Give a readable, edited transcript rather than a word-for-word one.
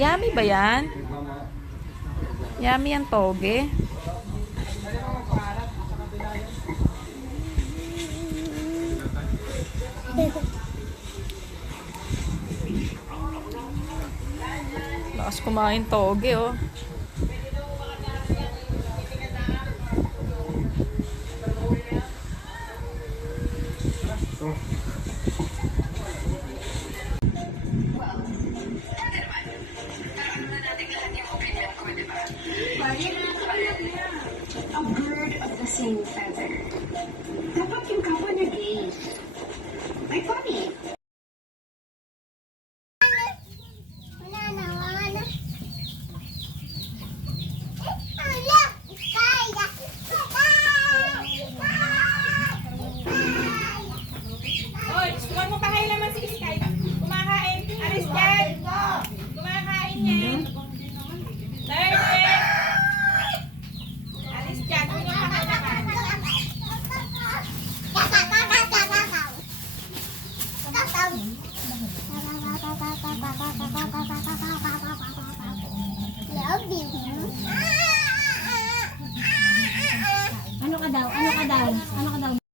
Yummy ba yan? Yummy ang toge. Lakas kumain toge, oh. A bird of the same feather. Dapat yung kapwa niya gay. Like Bobby. Oy, huwag mo pahay naman si Sky. Kumakain. Alis dyan. Kumakain yan. Dirty. Alis dyan. Huwag mo pahay naman. Ano ka daw? Ano ka daw? Ano ka daw?